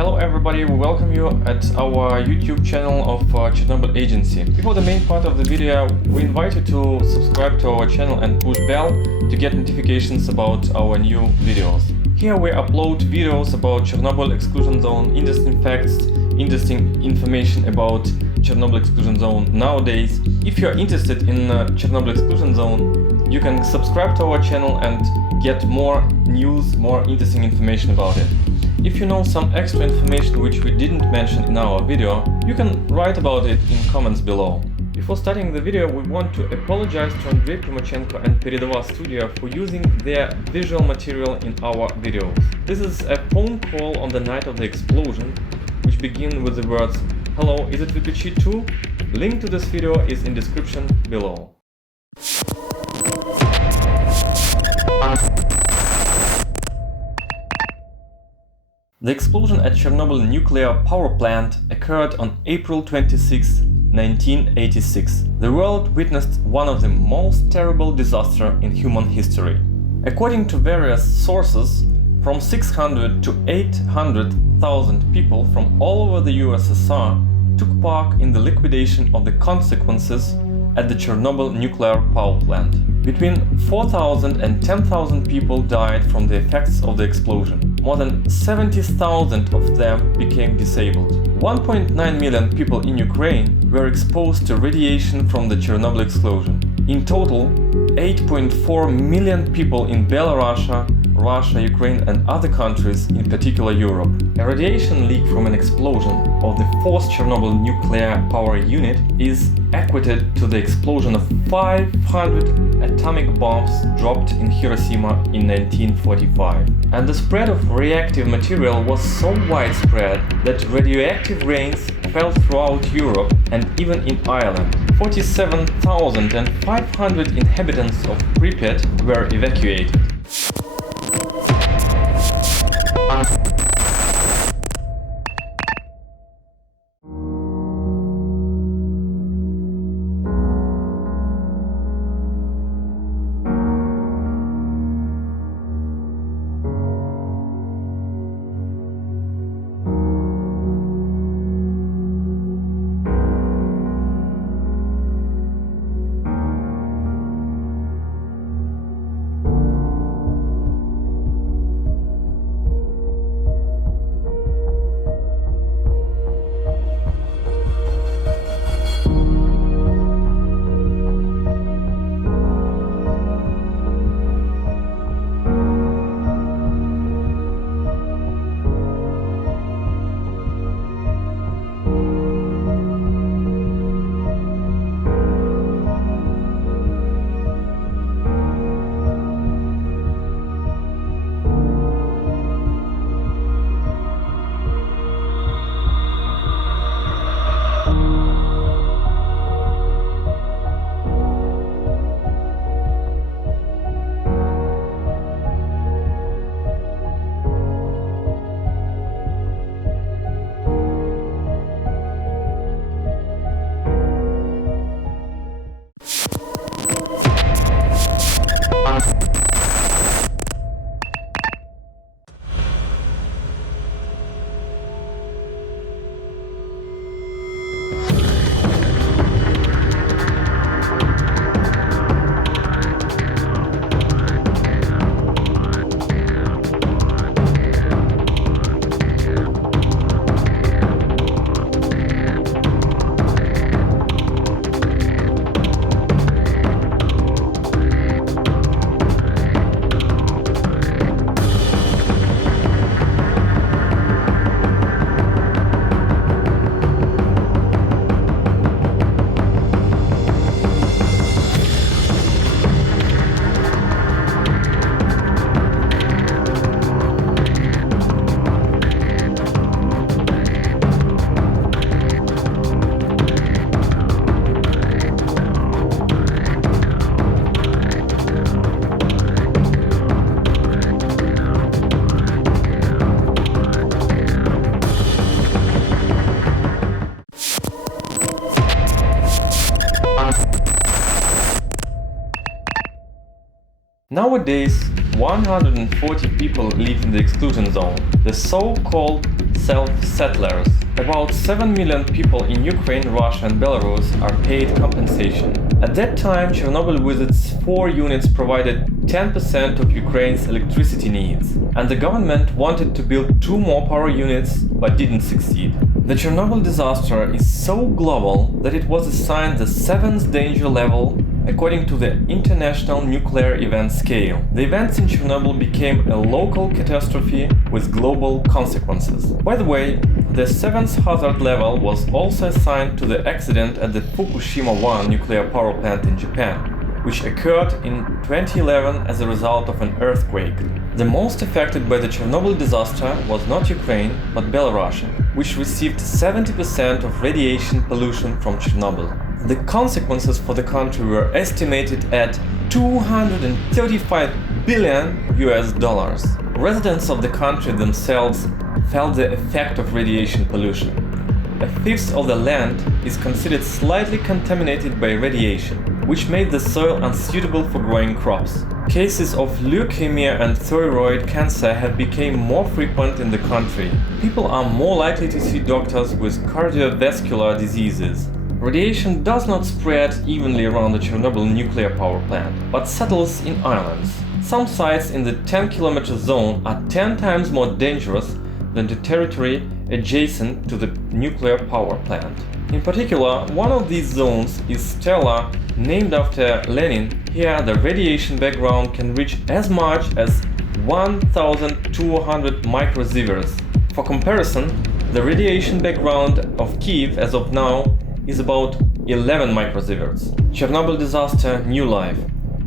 Hello everybody, we welcome you at our YouTube channel of Chernobyl.Agency. Before the main part of the video, we invite you to subscribe to our channel and push bell to get notifications about our new videos. Here we upload videos about Chernobyl exclusion zone, interesting facts, interesting information about Chernobyl exclusion zone nowadays. If you are interested in Chernobyl exclusion zone, you can subscribe to our channel and get more news, more interesting information about it. If you know some extra information which we didn't mention in our video, you can write about it in comments below. Before starting the video, we want to apologize to Andrei Primachenko and Передова Studio for using their visual material in our videos. This is a phone call on the night of the explosion, which begin with the words "Hello, is it Pripyat 2?" Link to this video is in description below. The explosion at Chernobyl nuclear power plant occurred on April 26, 1986. The world witnessed one of the most terrible disasters in human history. According to various sources, from 600 to 800,000 people from all over the USSR took part in the liquidation of the consequences at the Chernobyl nuclear power plant. Between 4,000 and 10,000 people died from the effects of the explosion. More than 70,000 of them became disabled. 1.9 million people in Ukraine were exposed to radiation from the Chernobyl explosion. In total, 8.4 million people in Belarus, Russia, Ukraine and other countries, in particular Europe. A radiation leak from an explosion of the fourth Chernobyl nuclear power unit is equated to the explosion of 500 atomic bombs dropped in Hiroshima in 1945. And the spread of reactive material was so widespread that radioactive rains fell throughout Europe and even in Ireland. 47,500 inhabitants of Pripyat were evacuated. Nowadays, 140 people live in the exclusion zone, the so-called self-settlers. About 7 million people in Ukraine, Russia and Belarus are paid compensation. At that time, Chernobyl with its 4 units provided 10% of Ukraine's electricity needs, and the government wanted to build 2 more power units but didn't succeed. The Chernobyl disaster is so global that it was assigned the 7th danger level according to the International Nuclear Event Scale. The events in Chernobyl became a local catastrophe with global consequences. By the way, the 7th hazard level was also assigned to the accident at the Fukushima 1 nuclear power plant in Japan, which occurred in 2011 as a result of an earthquake. The most affected by the Chernobyl disaster was not Ukraine, but Belarus, which received 70% of radiation pollution from Chernobyl. The consequences for the country were estimated at $235 billion. Residents of the country themselves felt the effect of radiation pollution. A fifth of the land is considered slightly contaminated by radiation, which made the soil unsuitable for growing crops. Cases of leukemia and thyroid cancer have become more frequent in the country. People are more likely to see doctors with cardiovascular diseases. Radiation does not spread evenly around the Chernobyl nuclear power plant, but settles in islands. Some sites in the 10-kilometer zone are 10 times more dangerous than the territory adjacent to the nuclear power plant. In particular, one of these zones is Stella, named after Lenin. Here, the radiation background can reach as much as 1,200 microsieverts. For comparison, the radiation background of Kyiv as of now is about 11 microsieverts. Chernobyl disaster, new life.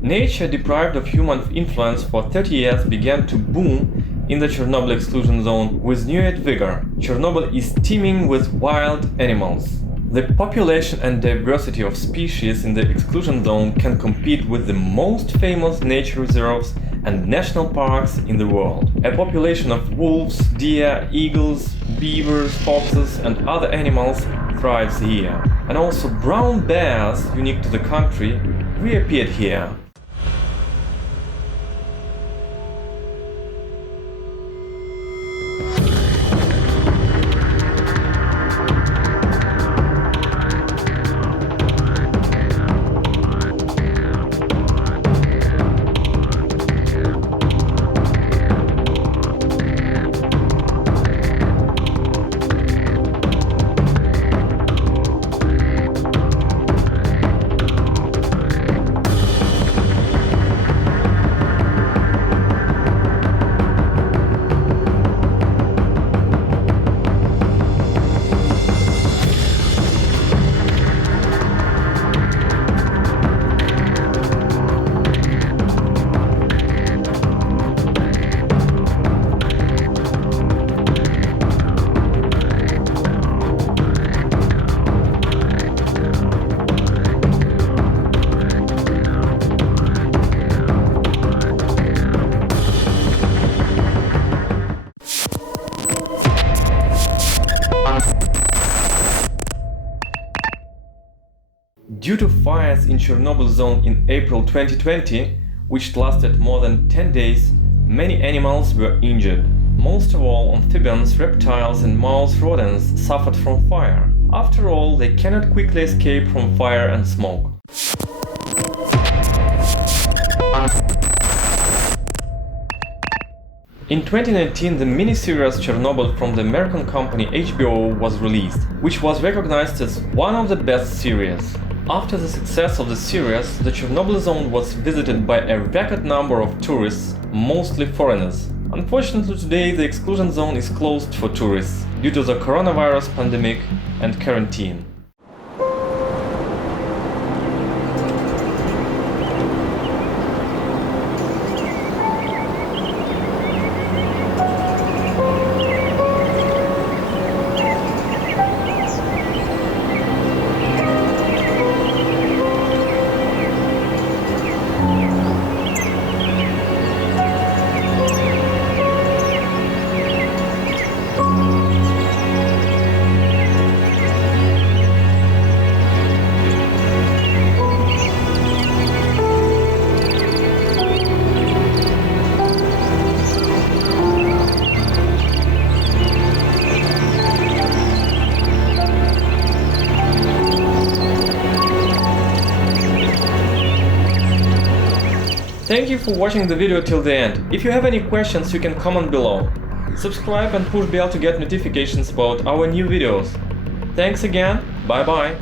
Nature, deprived of human influence for 30 years, began to boom in the Chernobyl exclusion zone with renewed vigor. Chernobyl is teeming with wild animals. The population and diversity of species in the exclusion zone can compete with the most famous nature reserves and national parks in the world. A population of wolves, deer, eagles, beavers, foxes and other animals thrives here. And also brown bears, unique to the country, reappeared here. Due to fires in Chernobyl zone in April 2020, which lasted more than 10 days, many animals were injured. Most of all, amphibians, reptiles and mouse rodents suffered from fire. After all, they cannot quickly escape from fire and smoke. In 2019, the miniseries Chernobyl from the American company HBO was released, which was recognized as one of the best series. After the success of the series, the Chernobyl zone was visited by a record number of tourists, mostly foreigners. Unfortunately, today the exclusion zone is closed for tourists due to the coronavirus pandemic and quarantine. Thank you for watching the video till the end. If you have any questions, you can comment below. Subscribe and push bell to get notifications about our new videos. Thanks again, bye bye!